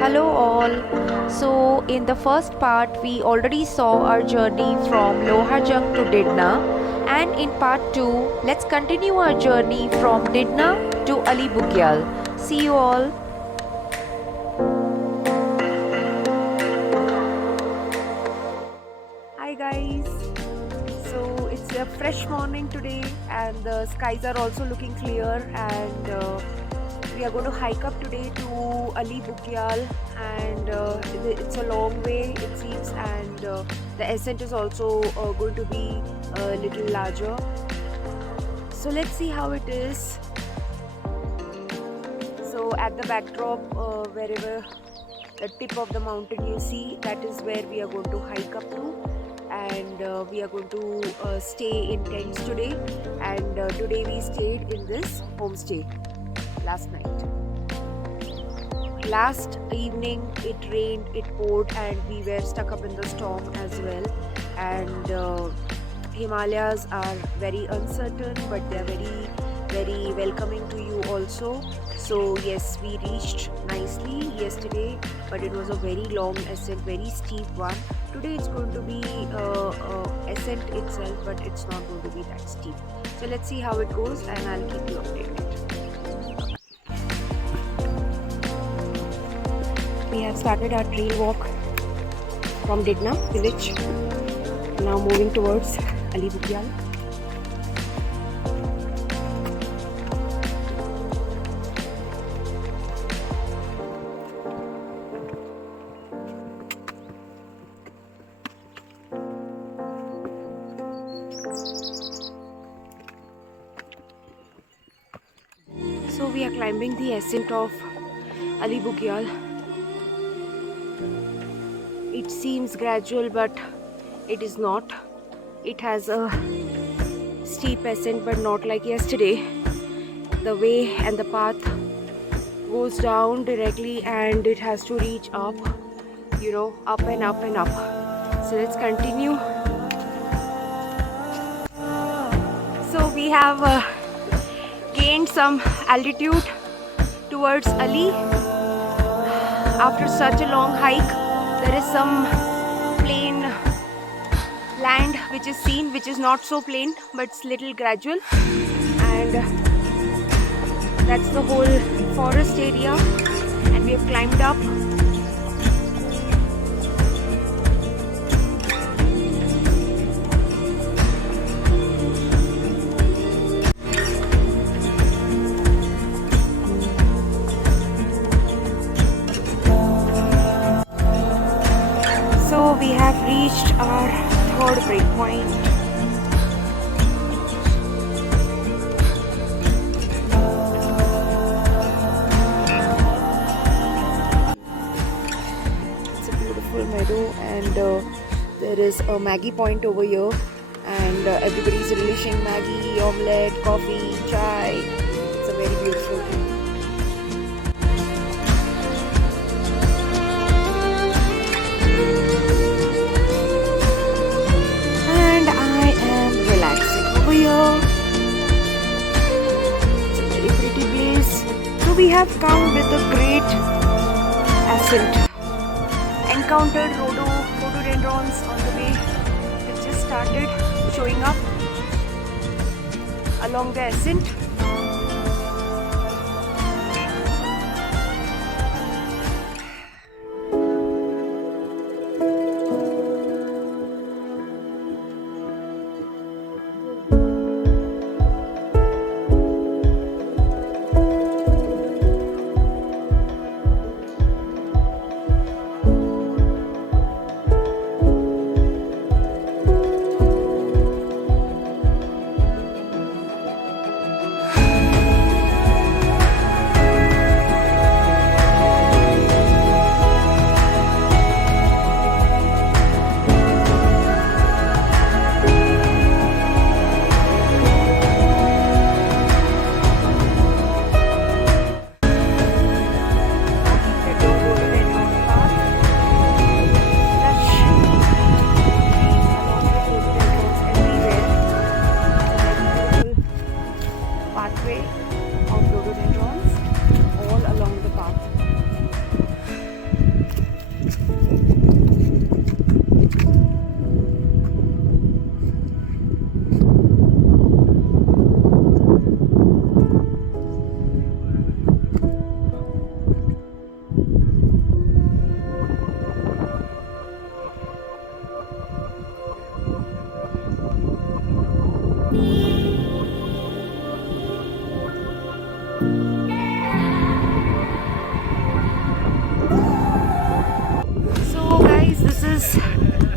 Hello all. So in the first part we already saw our journey from Lohajang to Didna, and in part 2 let's continue our journey from Didna to Ali Bugyal. See you all. Hi guys. So it's a fresh morning today and the skies are also looking clear, and we are going to hike up today to Ali Bugyal, and it's a long way it seems, and the ascent is also going to be a little larger. So let's see how it is. So at the backdrop, wherever the tip of the mountain you see, that is where we are going to hike up to, and we are going to stay in tents today. And today we stayed in this homestay last night. Last evening it rained, it poured, and we were stuck up in the storm as well. And Himalayas are very uncertain, but they are very very welcoming to you also. So yes, we reached nicely yesterday, but it was a very long ascent, very steep one. Today it's going to be ascent itself, but it's not going to be that steep. So let's see how it goes, and I'll keep you updated. We have started our trail walk from Didna village, now moving towards Ali Bugyal. So we are climbing the ascent of Ali Bugyal. It seems gradual, but it is not. It has a steep ascent, but not like yesterday. The way and the path goes down directly, and it has to reach up, up and up and up. So let's continue. So we have gained some altitude towards Ali. After such a long hike, there is some plain land which is seen, which is not so plain, but it's little gradual, and that's the whole forest area, and we have climbed up. So we have reached our third breakpoint. It's a beautiful meadow, and there is a Maggie point over here, and everybody's relishing Maggie, omelette, coffee, chai. It's a very beautiful thing. Over here, it's a very pretty place. So we have come with a great ascent. Encountered rhododendrons on the way. It just started showing up along the ascent.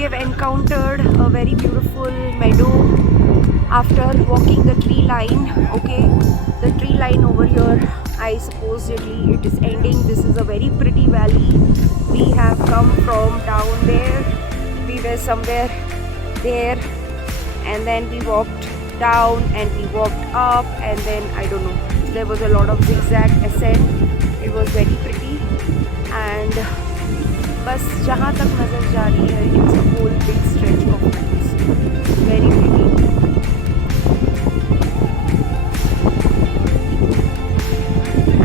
we have encountered a very beautiful meadow after walking the tree line. Okay, the tree line over here, I supposedly it is ending. This is a very pretty valley. We have come from down there. We were somewhere there, and then we walked down and we walked up, and then I don't know, there was a lot of zigzag ascent. It was very pretty, and बस जहाँ तक नज़र जा रही है, it's a whole big stretch of hills. Very pretty.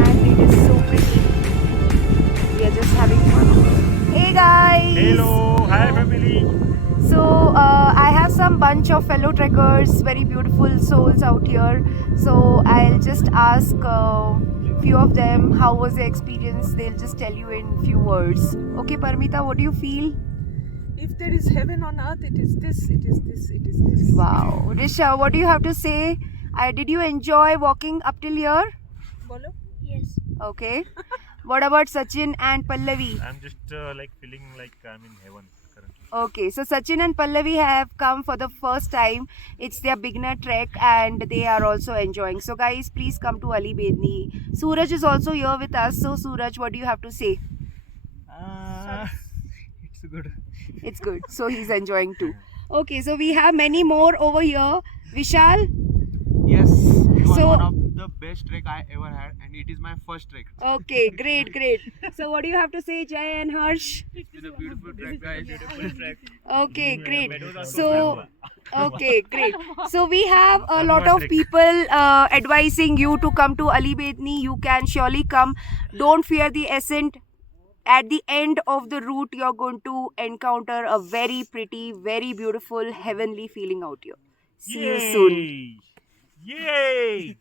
And it is so pretty. We are just having fun. Hey guys! Hello, hi family. So I have some bunch of fellow trekkers, very beautiful souls out here. So I'll just ask few of them how was their experience. They'll just tell you in few words. Okay, Parmita, what do you feel? If there is heaven on earth, it is this, it is this, it is this. Wow. Risha, what do you have to say? Did you enjoy walking up till here? Bolo? Yes. Okay. What about Sachin and Pallavi? I'm just like feeling like I'm in heaven currently. Okay, so Sachin and Pallavi have come for the first time. It's their beginner trek and they are also enjoying. So guys, please come to Ali Bedni. Suraj is also here with us. So Suraj, what do you have to say? It's good. It's good. So he's enjoying too. Okay, so we have many more over here. Vishal? Yes, it was So- one of the best trek I ever had, and it is my first trek. Okay, great, great. So what do you have to say, Jay and Harsh? It's been a beautiful trek, guys. Beautiful trek. Okay, great. So, okay, great. So we have a lot of people advising you to come to Ali Bedni. You can surely come. Don't fear the ascent. At the end of the route, you're going to encounter a very pretty, very beautiful, heavenly feeling out here. See you soon. Yay!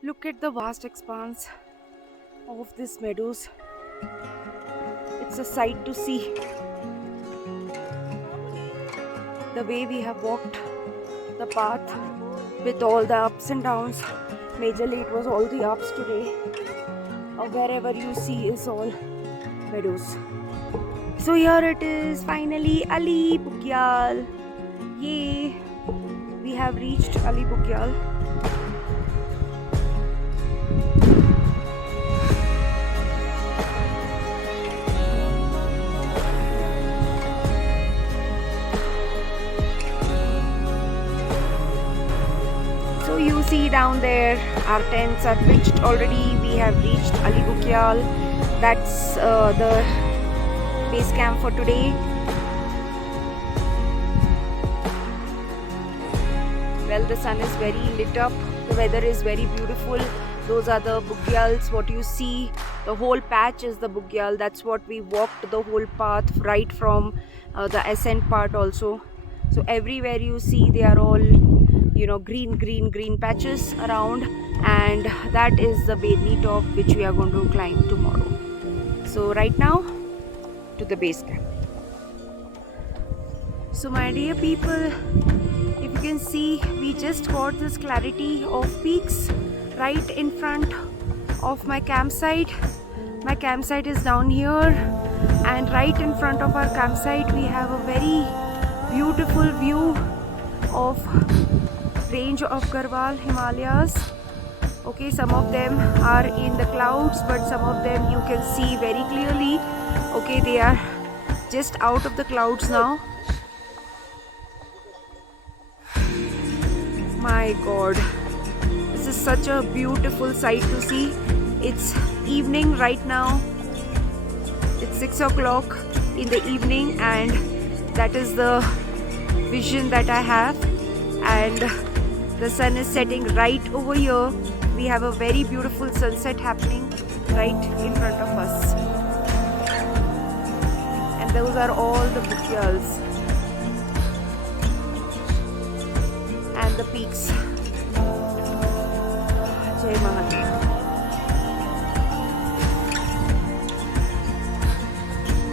Look at the vast expanse of these meadows. It's a sight to see. The way we have walked the path with all the ups and downs. Majorly it was all the ups today. Wherever you see is all meadows. So here it is, finally Ali Bugyal. Yay! We have reached Ali Bugyal. So you see down there, our tents are pitched already. We have reached Ali Bukyal. That's the base camp for today. Well, the sun is very lit up. The weather is very beautiful. Those are the Bugyals. What you see, the whole patch is the Bugyal. That's what we walked the whole path right from the ascent part also. So everywhere you see, they are all, you know, green patches around, and that is the Bedni top which we are going to climb tomorrow. So right now to the base camp. So my dear people, if you can see, we just got this clarity of peaks right in front of my campsite. My campsite is down here, and right in front of our campsite we have a very beautiful view of range of Garhwal Himalayas. Okay, some of them are in the clouds, but some of them you can see very clearly. Okay, they are just out of the clouds now. My God, this is such a beautiful sight to see. It's evening right now. It's 6 o'clock in the evening, and that is the vision that I have. And the sun is setting right over here. We have a very beautiful sunset happening right in front of us. And those are all the Bukyals and the peaks. Jai Mahadev.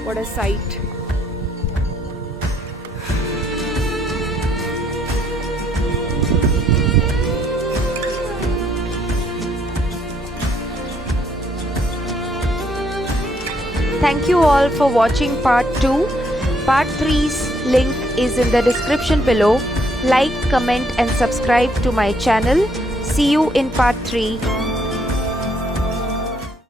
What a sight. Thank you all for watching part 2. Part 3's link is in the description below. Like, comment and subscribe to my channel. See you in part 3.